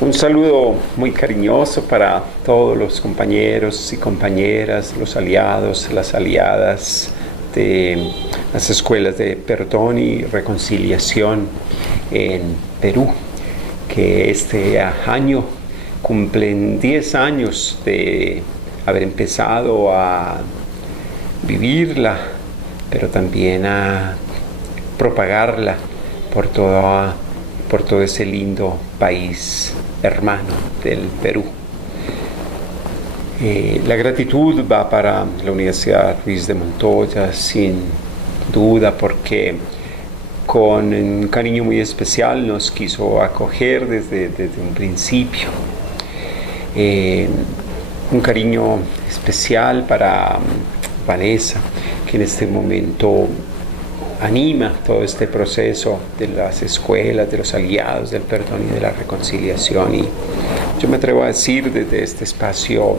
Un saludo muy cariñoso para todos los compañeros y compañeras, los aliados, las aliadas de las escuelas de perdón y reconciliación en Perú, que este año cumplen 10 años de haber empezado a vivirla, pero también a propagarla por todo ese lindo país hermano del Perú. La gratitud va para la Universidad Ruiz de Montoya, sin duda, porque con un cariño muy especial nos quiso acoger desde un principio. Un cariño especial para Vanessa, que en este momento anima todo este proceso de las escuelas, de los aliados del perdón y de la reconciliación. Y yo me atrevo a decir desde este espacio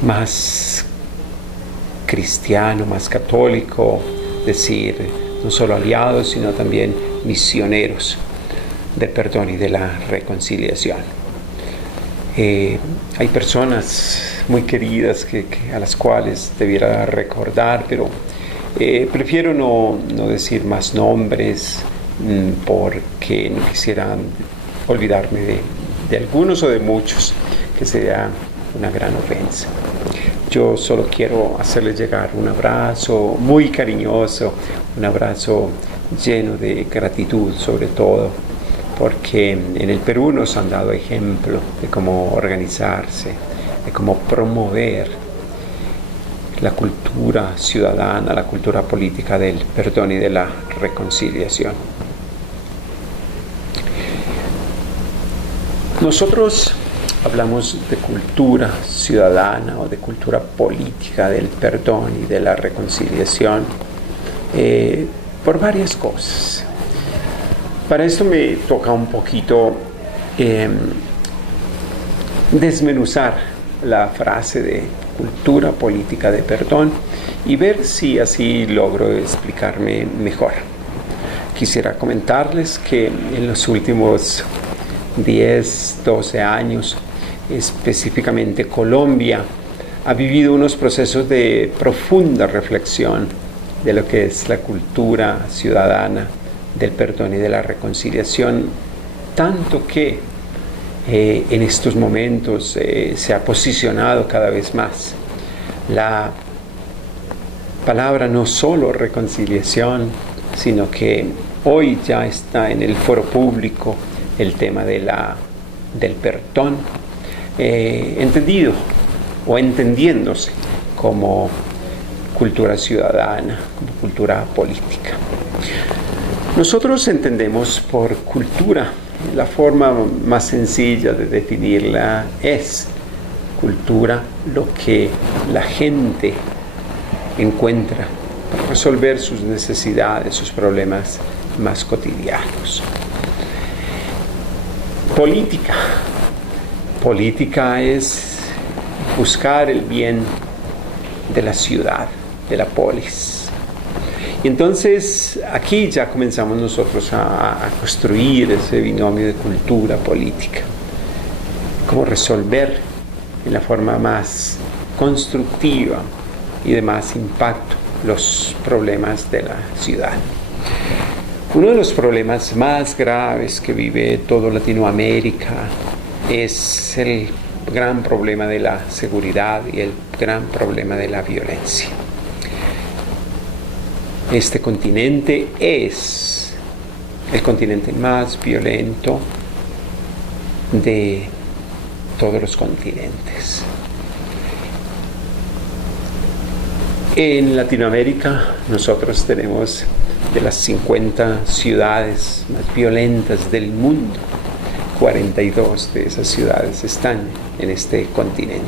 más cristiano, más católico, decir no solo aliados, sino también misioneros del perdón y de la reconciliación. Hay personas muy queridas a las cuales debiera recordar, pero prefiero no decir más nombres porque no quisiera olvidarme de algunos o de muchos, que sería una gran ofensa. Yo solo quiero hacerles llegar un abrazo muy cariñoso, un abrazo lleno de gratitud, sobre todo porque en el Perú nos han dado ejemplo de cómo organizarse, de cómo promover la cultura ciudadana, la cultura política del perdón y de la reconciliación. Nosotros hablamos de cultura ciudadana o de cultura política del perdón y de la reconciliación por varias cosas. Para esto me toca un poquito desmenuzar la frase de cultura política de perdón y ver si así logro explicarme mejor. Quisiera comentarles que en los últimos 10, 12 años, específicamente Colombia, ha vivido unos procesos de profunda reflexión de lo que es la cultura ciudadana del perdón y de la reconciliación, tanto que en estos momentos se ha posicionado cada vez más la palabra no solo reconciliación, sino que hoy ya está en el foro público el tema del perdón, entendido o entendiéndose como cultura ciudadana, como cultura política. Nosotros entendemos por cultura, la forma más sencilla de definirla es cultura, lo que la gente encuentra para resolver sus necesidades, sus problemas más cotidianos. Política es buscar el bien de la ciudad, de la polis. Y entonces aquí ya comenzamos nosotros a construir ese binomio de cultura política. Cómo resolver en la forma más constructiva y de más impacto los problemas de la ciudad. Uno de los problemas más graves que vive toda Latinoamérica es el gran problema de la seguridad y el gran problema de la violencia. Este continente es el continente más violento de todos los continentes. En Latinoamérica nosotros tenemos de las 50 ciudades más violentas del mundo, 42 de esas ciudades están en este continente.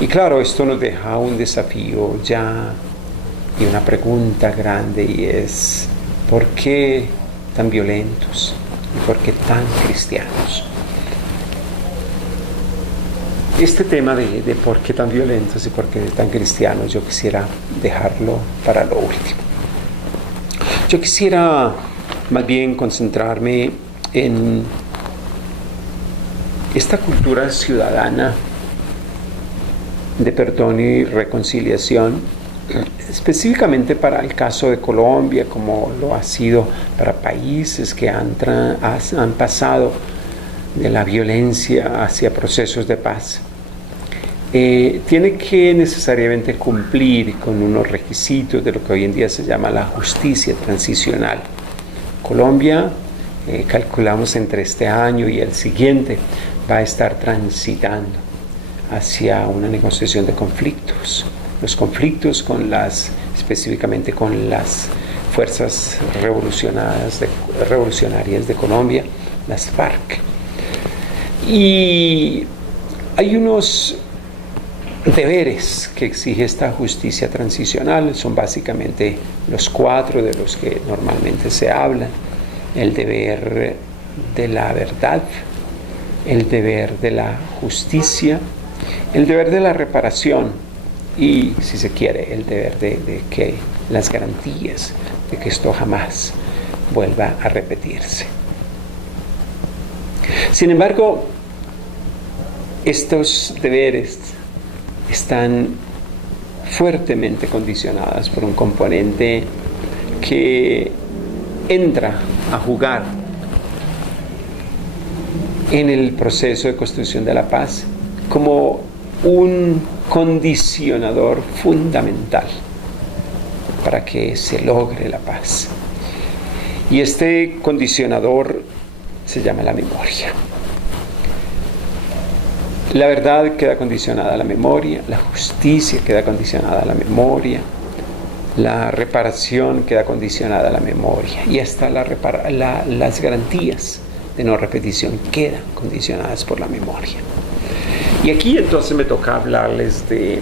Y claro, esto nos deja un desafío ya y una pregunta grande, y es ¿por qué tan violentos y por qué tan cristianos? Este tema de por qué tan violentos y por qué tan cristianos yo quisiera dejarlo para lo último. Yo quisiera más bien concentrarme en esta cultura ciudadana de perdón y reconciliación, específicamente para el caso de Colombia, como lo ha sido para países que han pasado de la violencia hacia procesos de paz, tiene que necesariamente cumplir con unos requisitos de lo que hoy en día se llama la justicia transicional. Colombia, calculamos entre este año y el siguiente, va a estar transitando hacia una negociación de conflictos. Los conflictos específicamente con las fuerzas revolucionarias de Colombia, las FARC. Y hay unos deberes que exige esta justicia transicional, son básicamente los 4 de los que normalmente se habla: el deber de la verdad, el deber de la justicia, el deber de la reparación y, si se quiere, el deber de que las garantías de que esto jamás vuelva a repetirse. Sin embargo, estos deberes están fuertemente condicionados por un componente que entra a jugar en el proceso de construcción de la paz como un condicionador fundamental para que se logre la paz. Y este condicionador se llama la memoria. La verdad queda condicionada a la memoria, la justicia queda condicionada a la memoria, la reparación queda condicionada a la memoria, y hasta las garantías de no repetición quedan condicionadas por la memoria. Y aquí entonces me toca hablarles de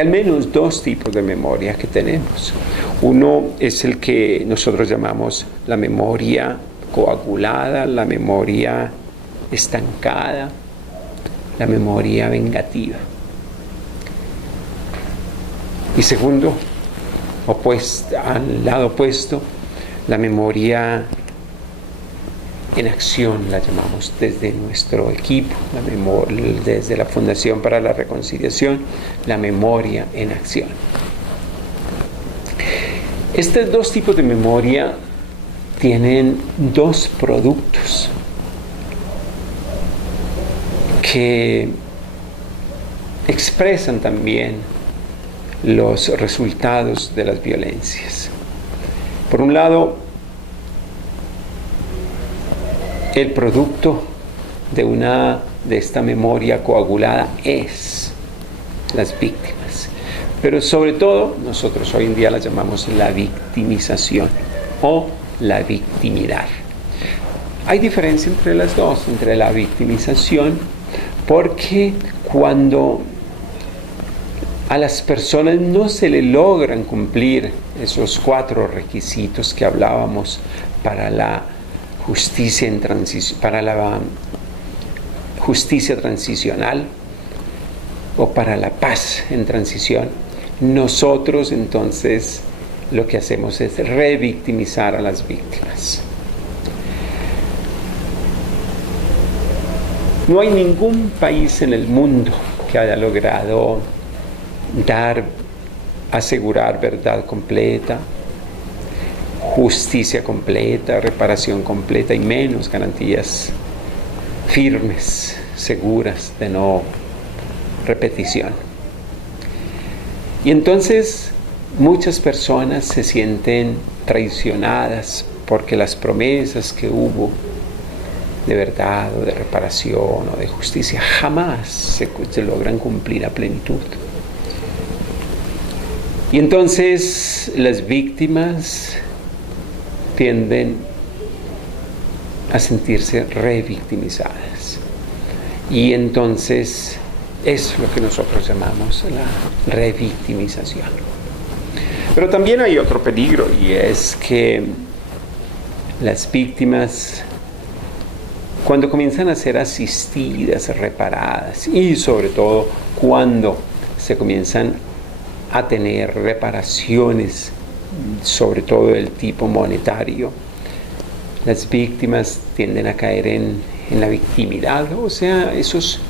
al menos 2 tipos de memoria que tenemos. Uno es el que nosotros llamamos la memoria coagulada, la memoria estancada, la memoria vengativa. Y segundo, al lado opuesto, la memoria en acción, la llamamos desde nuestro equipo, desde la Fundación para la Reconciliación, la memoria en acción. Estos 2 tipos de memoria tienen 2 productos que expresan también los resultados de las violencias. Por un lado, el producto de esta memoria coagulada es las víctimas, pero sobre todo nosotros hoy en día las llamamos la victimización o la victimidad. Hay diferencia entre las dos, entre la victimización, porque cuando a las personas no se le logran cumplir esos 4 requisitos que hablábamos para la justicia transicional o para la paz en transición, nosotros entonces lo que hacemos es revictimizar a las víctimas. No hay ningún país en el mundo que haya logrado asegurar verdad completa, justicia completa, reparación completa y menos garantías firmes, seguras de no repetición. Y entonces muchas personas se sienten traicionadas porque las promesas que hubo de verdad o de reparación o de justicia jamás se logran cumplir a plenitud. Y entonces las víctimas tienden a sentirse revictimizadas. Y entonces es lo que nosotros llamamos la revictimización. Pero también hay otro peligro, y es que las víctimas, cuando comienzan a ser asistidas, reparadas, y sobre todo cuando se comienzan a tener reparaciones, sobre todo del tipo monetario, las víctimas tienden a caer en en la victimidad, o sea, esos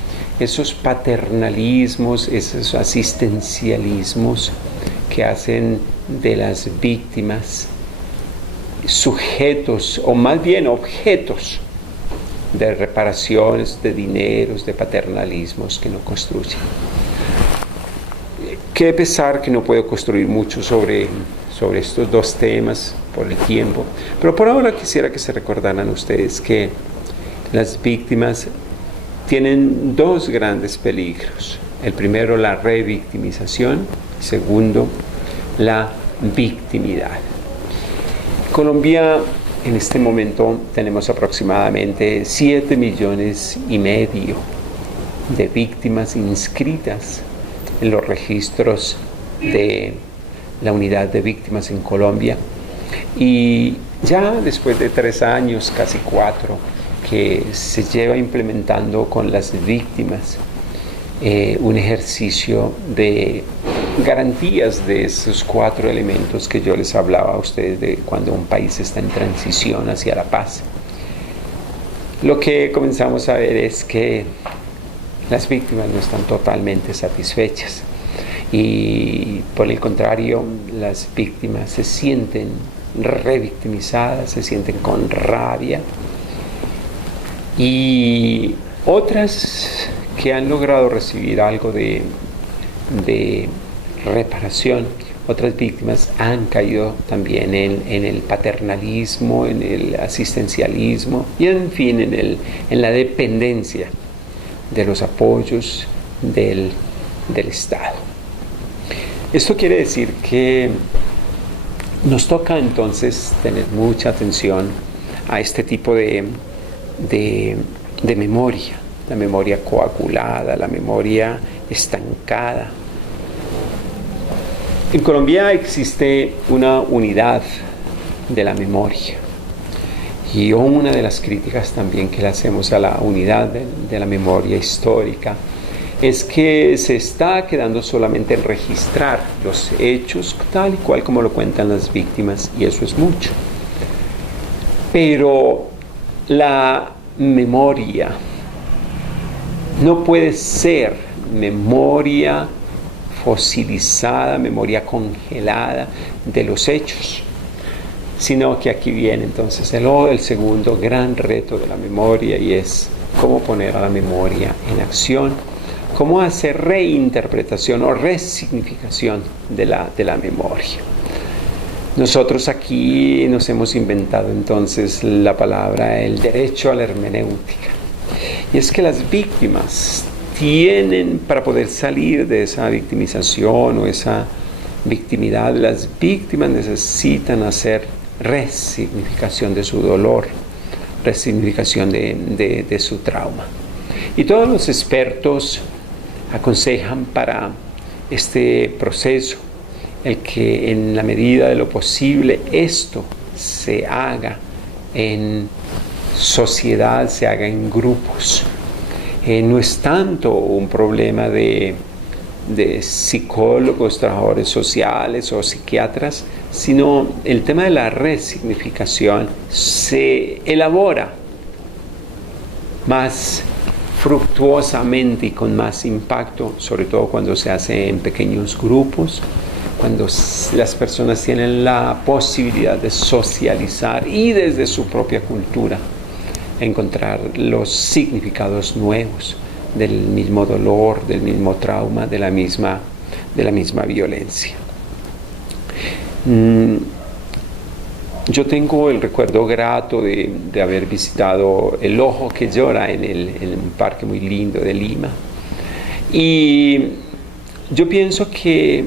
paternalismos, esos asistencialismos que hacen de las víctimas sujetos, o más bien objetos de reparaciones, de dineros, de paternalismos que no construyen. Qué pesar que no puedo construir mucho sobre estos dos temas por el tiempo, pero por ahora quisiera que se recordaran ustedes que las víctimas tienen dos grandes peligros. El primero, la revictimización. Segundo, la victimidad. En Colombia, en este momento, tenemos aproximadamente 7,5 millones de víctimas inscritas en los registros de la unidad de víctimas en Colombia. Y ya después de 3 años, casi 4, que se lleva implementando con las víctimas un ejercicio de garantías de esos 4 elementos que yo les hablaba a ustedes de cuando un país está en transición hacia la paz. Lo que comenzamos a ver es que las víctimas no están totalmente satisfechas y por el contrario las víctimas se sienten revictimizadas, se sienten con rabia, y otras que han logrado recibir algo de reparación, otras víctimas han caído también en el paternalismo, en el asistencialismo y en fin en la dependencia de los apoyos del Estado. Esto quiere decir que nos toca entonces tener mucha atención a este tipo de memoria, la memoria coagulada, la memoria estancada. En Colombia existe una unidad de la memoria, y una de las críticas también que le hacemos a la unidad de la memoria histórica es que se está quedando solamente en registrar los hechos tal y cual como lo cuentan las víctimas, y eso es mucho. Pero la memoria no puede ser memoria fosilizada, memoria congelada de los hechos, sino que aquí viene entonces el segundo gran reto de la memoria, y es cómo poner a la memoria en acción, cómo hacer reinterpretación o resignificación de la memoria. Nosotros aquí nos hemos inventado entonces la palabra el derecho a la hermenéutica, y es que las víctimas tienen, para poder salir de esa victimización o esa victimidad, las víctimas necesitan hacer resignificación de su dolor, resignificación de su trauma. Y todos los expertos aconsejan para este proceso el que en la medida de lo posible esto se haga en sociedad, se haga en grupos. No es tanto un problema de psicólogos, trabajadores sociales o psiquiatras, sino el tema de la resignificación se elabora más fructuosamente y con más impacto, sobre todo cuando se hace en pequeños grupos, cuando las personas tienen la posibilidad de socializar y desde su propia cultura encontrar los significados nuevos del mismo dolor, del mismo trauma, de la misma violencia. Yo tengo el recuerdo grato de haber visitado El Ojo que Llora en un parque muy lindo de Lima, y yo pienso que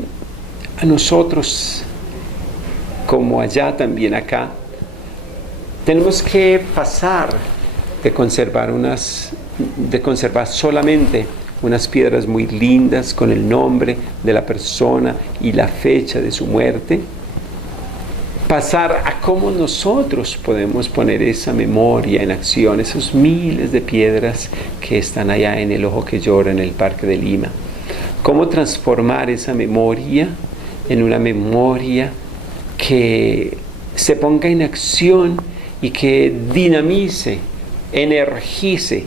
a nosotros, como allá también acá, tenemos que pasar de conservar solamente unas piedras muy lindas con el nombre de la persona y la fecha de su muerte, pasar a cómo nosotros podemos poner esa memoria en acción, esos miles de piedras que están allá en El Ojo que Llora, en el Parque de Lima. Cómo transformar esa memoria en una memoria que se ponga en acción y que dinamice energice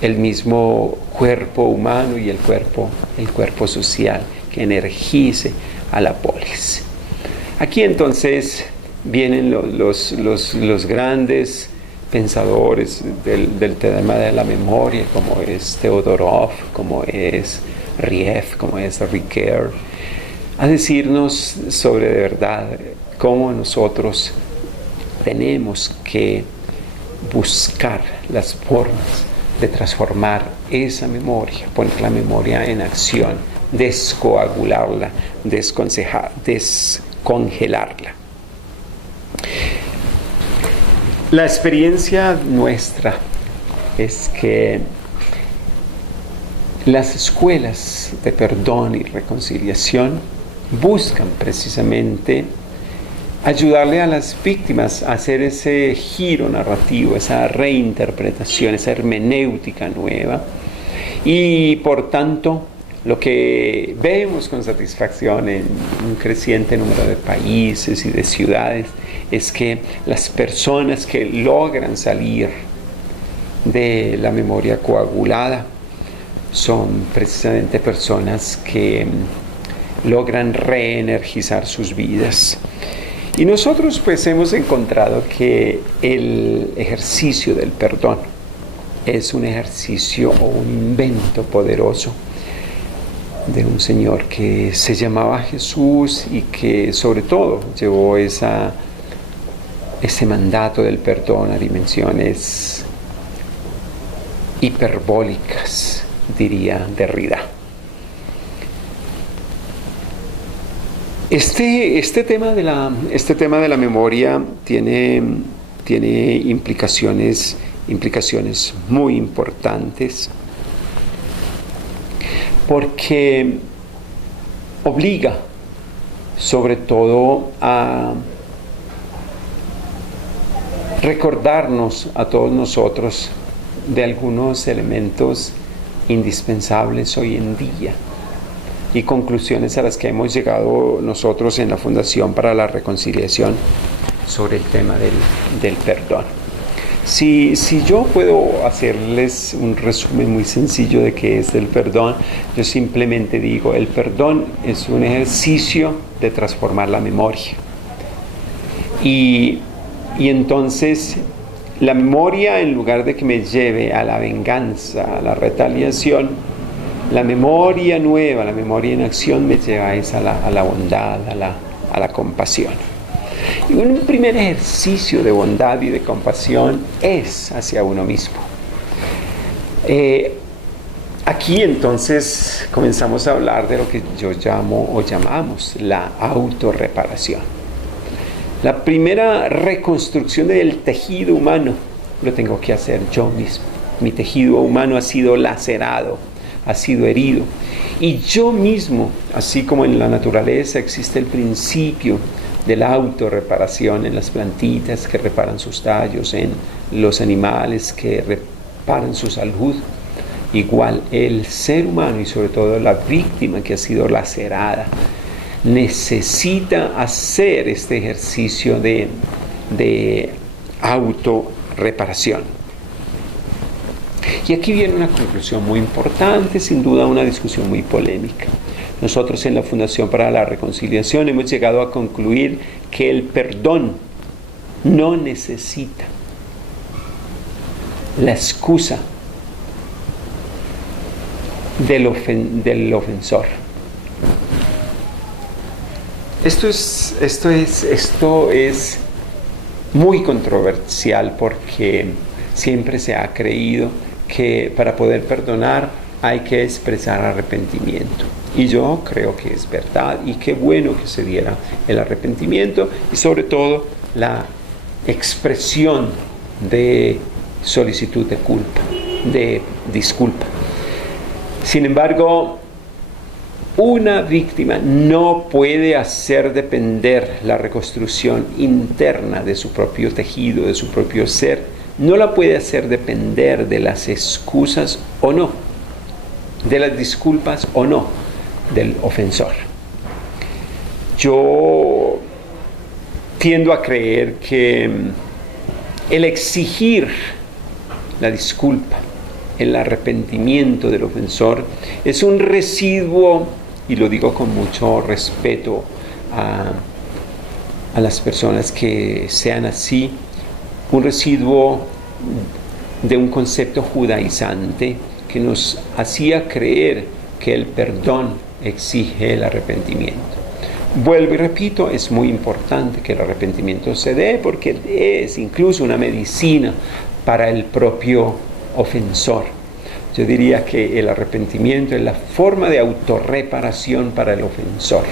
el mismo cuerpo humano y el cuerpo social, que energice a la polis. Aquí entonces vienen los grandes pensadores del tema de la memoria, como es Teodorov, como es Rieff, como es Ricoeur, a decirnos sobre de verdad cómo nosotros tenemos que buscar las formas de transformar esa memoria, poner la memoria en acción, descoagularla, descongelarla. La experiencia nuestra es que las escuelas de perdón y reconciliación buscan precisamente ayudarle a las víctimas a hacer ese giro narrativo, esa reinterpretación, esa hermenéutica nueva. Y por tanto, lo que vemos con satisfacción en un creciente número de países y de ciudades es que las personas que logran salir de la memoria coagulada son precisamente personas que logran reenergizar sus vidas. Y nosotros pues hemos encontrado que el ejercicio del perdón es un ejercicio o un invento poderoso de un Señor que se llamaba Jesús y que sobre todo llevó ese mandato del perdón a dimensiones hiperbólicas, diría Derrida. Este tema de la memoria tiene implicaciones muy importantes, porque obliga sobre todo a recordarnos a todos nosotros de algunos elementos indispensables hoy en día y conclusiones a las que hemos llegado nosotros en la Fundación para la Reconciliación sobre el tema del perdón. Si yo puedo hacerles un resumen muy sencillo de qué es el perdón, yo simplemente digo, el perdón es un ejercicio de transformar la memoria. Y entonces la memoria, en lugar de que me lleve a la venganza, a la retaliación, la memoria nueva, la memoria en acción me lleva a la bondad, a la compasión. Y un primer ejercicio de bondad y de compasión es hacia uno mismo. Aquí entonces comenzamos a hablar de lo que yo llamo o llamamos la autorreparación. La primera reconstrucción del tejido humano lo tengo que hacer yo mismo. Mi tejido humano ha sido lacerado, ha sido herido. Y yo mismo, así como en la naturaleza existe el principio de la autorreparación en las plantitas que reparan sus tallos, en los animales que reparan su salud, igual el ser humano y sobre todo la víctima que ha sido lacerada necesita hacer este ejercicio de autorreparación. Y aquí viene una conclusión muy importante, sin duda una discusión muy polémica. Nosotros en la Fundación para la Reconciliación hemos llegado a concluir que el perdón no necesita la excusa del ofensor. Esto es muy controversial porque siempre se ha creído que para poder perdonar hay que expresar arrepentimiento. Y yo creo que es verdad y qué bueno que se diera el arrepentimiento y sobre todo la expresión de solicitud de culpa, de disculpa. Sin embargo, una víctima no puede hacer depender la reconstrucción interna de su propio tejido, de su propio ser, no la puede hacer depender de las excusas o no, de las disculpas o no del ofensor. Yo tiendo a creer que el exigir la disculpa, el arrepentimiento del ofensor es un residuo, y lo digo con mucho respeto a las personas que sean así, un residuo de un concepto judaizante que nos hacía creer que el perdón exige el arrepentimiento. Vuelvo y repito, es muy importante que el arrepentimiento se dé porque es incluso una medicina para el propio ofensor. Yo diría que el arrepentimiento es la forma de autorreparación para el ofensor.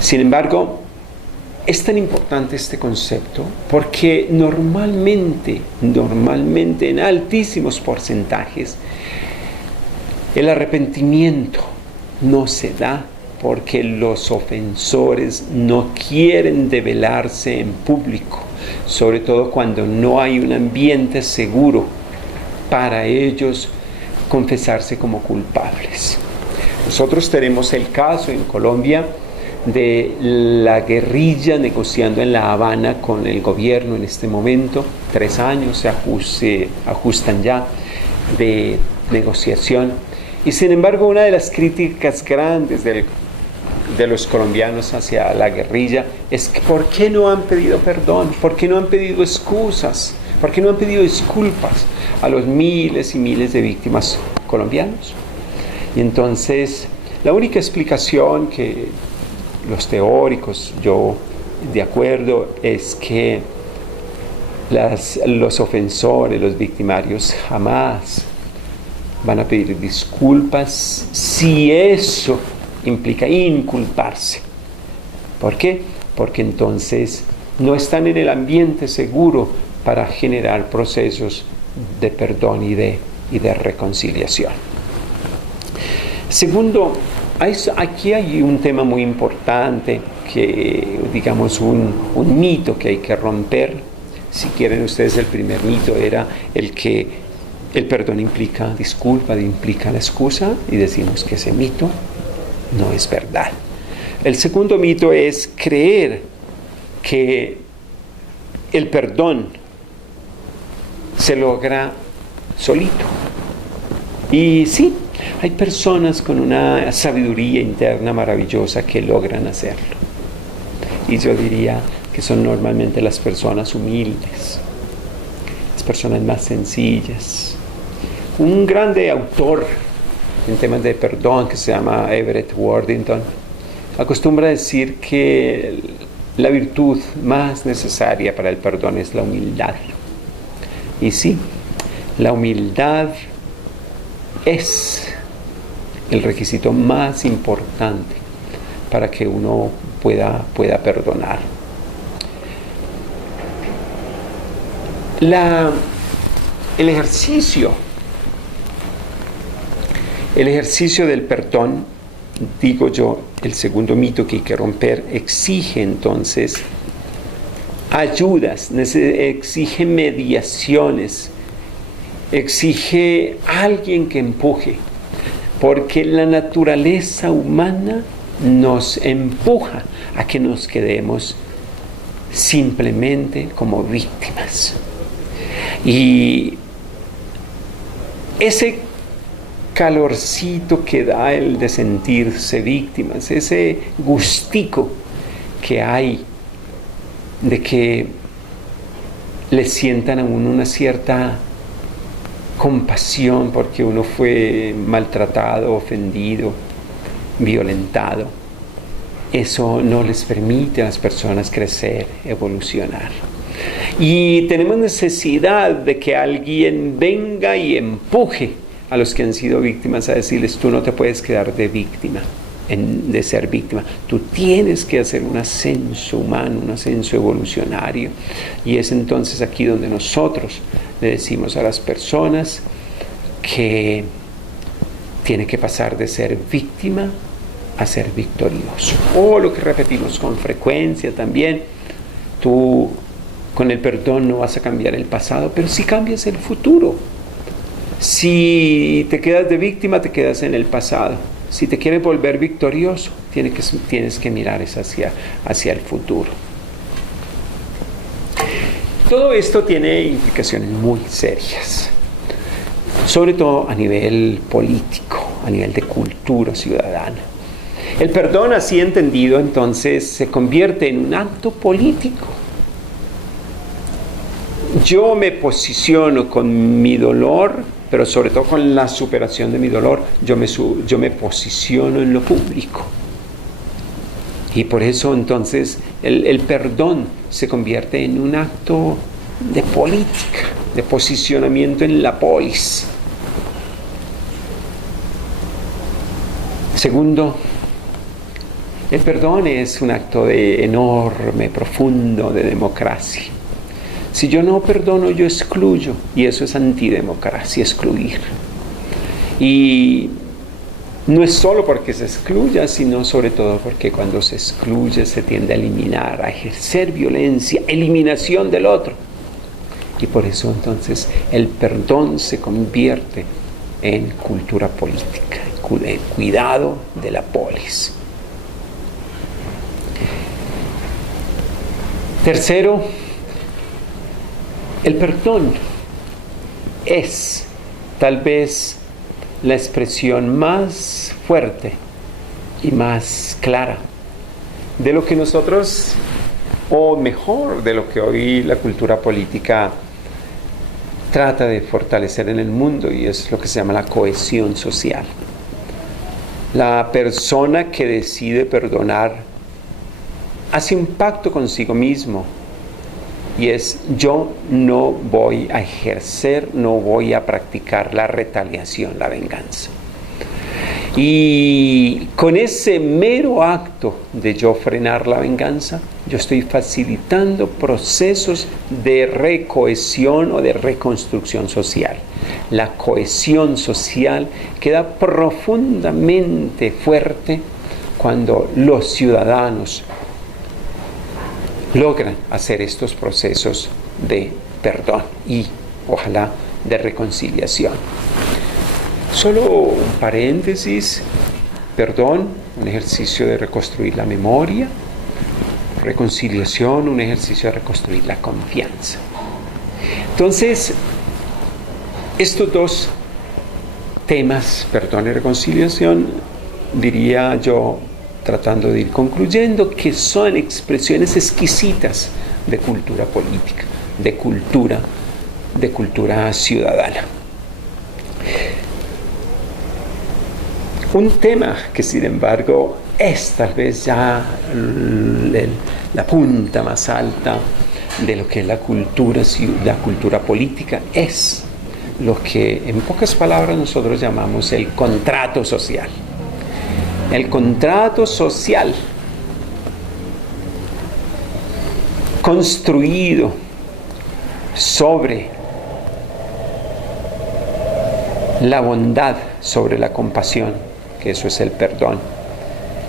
Sin embargo, es tan importante este concepto porque normalmente en altísimos porcentajes, el arrepentimiento no se da porque los ofensores no quieren develarse en público, sobre todo cuando no hay un ambiente seguro para ellos confesarse como culpables. Nosotros tenemos el caso en Colombia de la guerrilla negociando en La Habana con el gobierno en este momento. 3 años se ajustan ya de negociación. Y sin embargo, una de las críticas grandes de los colombianos hacia la guerrilla es que ¿por qué no han pedido perdón? ¿Por qué no han pedido excusas? ¿Por qué no han pedido disculpas a los miles y miles de víctimas colombianos? Y entonces, la única explicación que los teóricos, yo de acuerdo, es que los ofensores, los victimarios jamás van a pedir disculpas si eso implica inculparse. ¿Por qué? Porque entonces no están en el ambiente seguro para generar procesos de perdón y de reconciliación. Segundo, aquí hay un tema muy importante, que digamos un mito que hay que romper. Si quieren ustedes, el primer mito era el que el perdón implica disculpa, implica la excusa, y decimos que ese mito no es verdad. El segundo mito es creer que el perdón se logra solito. Y sí, hay personas con una sabiduría interna maravillosa que logran hacerlo. Y yo diría que son normalmente las personas humildes, las personas más sencillas. Un grande autor en temas de perdón que se llama Everett Worthington acostumbra decir que la virtud más necesaria para el perdón es la humildad. Y sí, la humildad es el requisito más importante para que uno pueda perdonar. El ejercicio del perdón, digo yo, el segundo mito que hay que romper, exige entonces ayudas, exige mediaciones, exige alguien que empuje, porque la naturaleza humana nos empuja a que nos quedemos simplemente como víctimas. Y ese calorcito que da el de sentirse víctimas, ese gustico que hay de que le sientan a uno una cierta compasión porque uno fue maltratado, ofendido, violentado, eso no les permite a las personas crecer, evolucionar. Y tenemos necesidad de que alguien venga y empuje a los que han sido víctimas a decirles: tú no te puedes quedar de víctima, de ser víctima. Tú tienes que hacer un ascenso humano, un ascenso evolucionario. Y es entonces aquí donde nosotros le decimos a las personas que tiene que pasar de ser víctima a ser victorioso. O lo que repetimos con frecuencia también: tú con el perdón no vas a cambiar el pasado, pero sí cambias el futuro. Si te quedas de víctima, te quedas en el pasado. Si te quieres volver victorioso, tienes que mirar hacia el futuro. todo esto tiene implicaciones muy serias, sobre todo a nivel político, a nivel de cultura ciudadana. El perdón, así entendido, entonces se convierte en un acto político. Yo me posiciono con mi dolor, pero sobre todo con la superación de mi dolor, yo me posiciono en lo público. Y por eso entonces el perdón se convierte en un acto de política, de posicionamiento en la polis. Segundo, el perdón es un acto de enorme, profundo de democracia. Si yo no perdono, yo excluyo, y eso es antidemocracia, excluir. Y no es solo porque se excluya, sino sobre todo porque cuando se excluye se tiende a eliminar, a ejercer violencia, eliminación del otro. Y por eso entonces el perdón se convierte en cultura política, en cuidado de la polis. Tercero, el perdón es tal vez la expresión más fuerte y más clara de lo que nosotros, o mejor, de lo que hoy la cultura política trata de fortalecer en el mundo, y es lo que se llama la cohesión social. La persona que decide perdonar hace un pacto consigo mismo, y es: yo no voy a ejercer, no voy a practicar la retaliación, la venganza. Y con ese mero acto de yo frenar la venganza, yo estoy facilitando procesos de recohesión o de reconstrucción social. La cohesión social queda profundamente fuerte cuando los ciudadanos logran hacer estos procesos de perdón y, ojalá, de reconciliación. Solo un paréntesis: perdón, un ejercicio de reconstruir la memoria; reconciliación, un ejercicio de reconstruir la confianza. Entonces, estos dos temas, perdón y reconciliación, diría yo, tratando de ir concluyendo, que son expresiones exquisitas de cultura política, de cultura ciudadana. Un tema que, sin embargo, es tal vez ya la punta más alta de lo que es la cultura política, es lo que en pocas palabras nosotros llamamos el contrato social. El contrato social construido sobre la bondad, sobre la compasión, que eso es el perdón,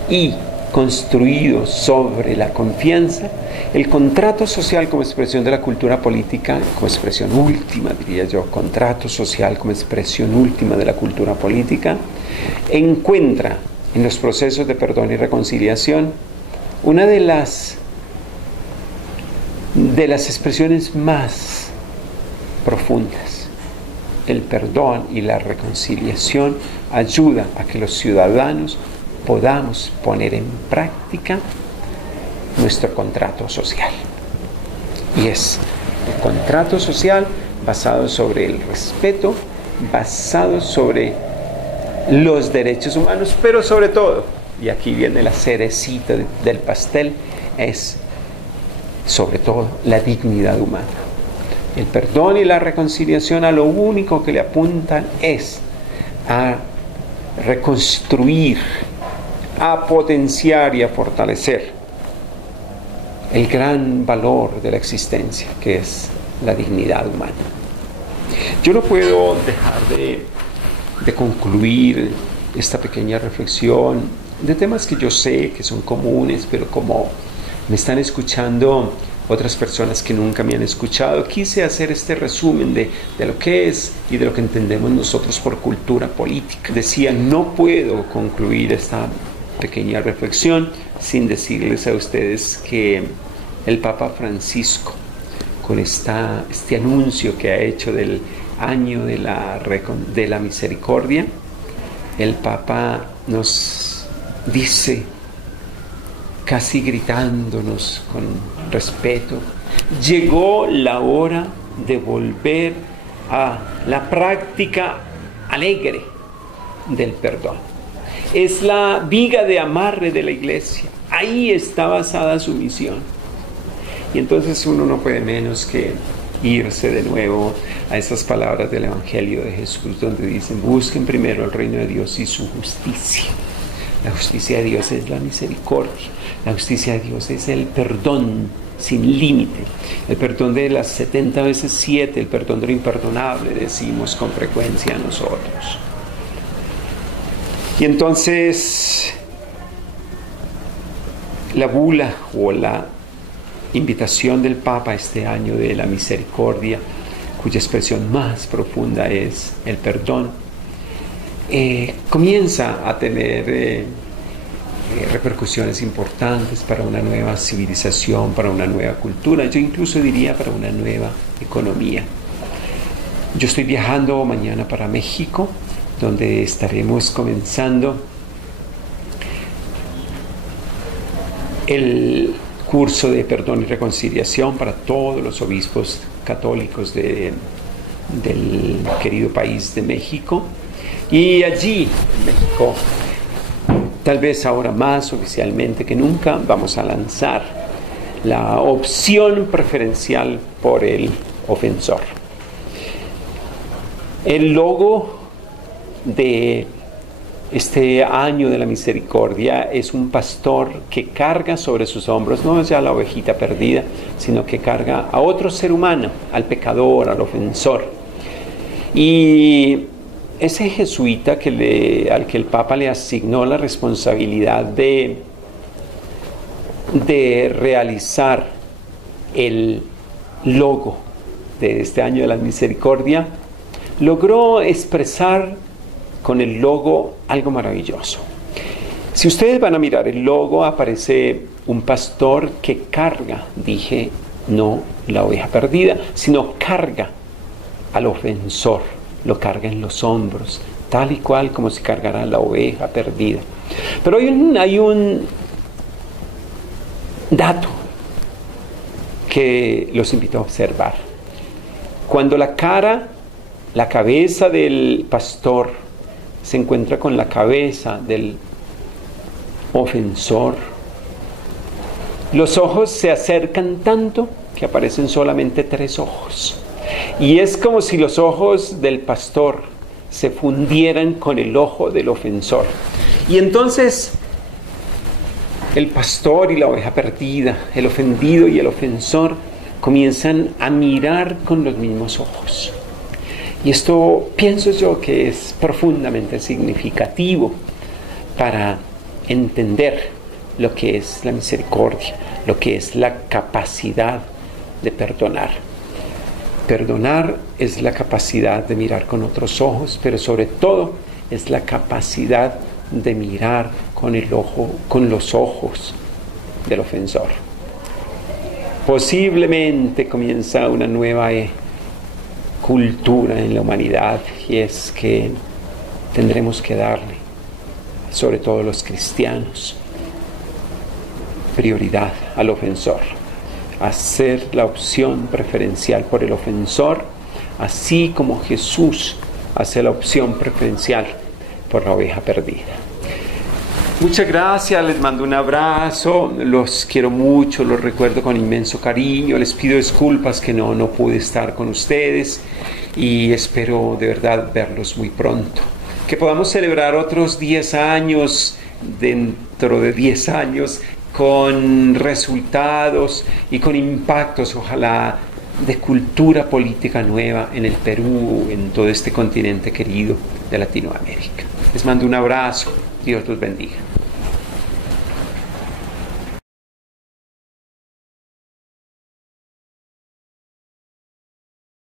y construido sobre la confianza. El contrato social como expresión de la cultura política, como expresión última, diría yo, contrato social como expresión última de la cultura política, encuentra en los procesos de perdón y reconciliación una de las expresiones más profundas. El perdón y la reconciliación ayudan a que los ciudadanos podamos poner en práctica nuestro contrato social. Y es el contrato social basado sobre el respeto, basado sobre los derechos humanos, pero sobre todo, y aquí viene la cerecita del pastel, es sobre todo la dignidad humana. El perdón y la reconciliación a lo único que le apuntan es a reconstruir, a potenciar y a fortalecer el gran valor de la existencia, que es la dignidad humana. Yo no puedo dejar de concluir esta pequeña reflexión de temas que yo sé que son comunes, pero como me están escuchando otras personas que nunca me han escuchado, quise hacer este resumen de lo que es y de lo que entendemos nosotros por cultura política. Decía, no puedo concluir esta pequeña reflexión sin decirles a ustedes que el Papa Francisco, con este anuncio que ha hecho del año de la misericordia, el Papa nos dice, casi gritándonos con respeto, llegó la hora de volver a la práctica alegre del perdón. Es la viga de amarre de la Iglesia. Ahí está basada su misión. Y entonces uno no puede menos que irse de nuevo a esas palabras del Evangelio de Jesús, donde dicen: busquen primero el reino de Dios y su justicia. La justicia de Dios es la misericordia. La justicia de Dios es el perdón sin límite. El perdón de las 70 veces 7, el perdón de lo imperdonable, decimos con frecuencia nosotros. Y entonces, la bula o la invitación del Papa este año de la misericordia, cuya expresión más profunda es el perdón, comienza a tener repercusiones importantes para una nueva civilización, para una nueva cultura, yo incluso diría para una nueva economía. Yo estoy viajando mañana para México, donde estaremos comenzando el curso de perdón y reconciliación para todos los obispos católicos del querido país de México. Y allí, en México, tal vez ahora más oficialmente que nunca, vamos a lanzar la opción preferencial por el ofensor. El logo de este año de la misericordia es un pastor que carga sobre sus hombros, no es ya la ovejita perdida, sino que carga a otro ser humano, al pecador, al ofensor. Y ese jesuita al que el Papa le asignó la responsabilidad de realizar el logo de este año de la misericordia, logró expresar con el logo algo maravilloso. Si ustedes van a mirar el logo, aparece un pastor que carga, dije, no la oveja perdida, sino carga al ofensor, lo carga en los hombros, tal y cual como si cargara la oveja perdida. Pero hay un dato que los invito a observar. Cuando la cabeza del pastor se encuentra con la cabeza del ofensor, los ojos se acercan tanto que aparecen solamente 3 ojos. Y es como si los ojos del pastor se fundieran con el ojo del ofensor. Y entonces el pastor y la oveja perdida, el ofendido y el ofensor, comienzan a mirar con los mismos ojos. Y esto pienso yo que es profundamente significativo para entender lo que es la misericordia, lo que es la capacidad de perdonar. Perdonar es la capacidad de mirar con otros ojos, pero sobre todo es la capacidad de mirar con los ojos del ofensor. Posiblemente comienza una nueva cultura en la humanidad, y es que tendremos que darle, sobre todo los cristianos, prioridad al ofensor, hacer la opción preferencial por el ofensor, así como Jesús hace la opción preferencial por la oveja perdida. Muchas gracias, les mando un abrazo, los quiero mucho, los recuerdo con inmenso cariño, les pido disculpas que no pude estar con ustedes y espero de verdad verlos muy pronto. Que podamos celebrar otros 10 años, dentro de 10 años, con resultados y con impactos, ojalá, de cultura política nueva en el Perú, en todo este continente querido de Latinoamérica. Les mando un abrazo, Dios los bendiga.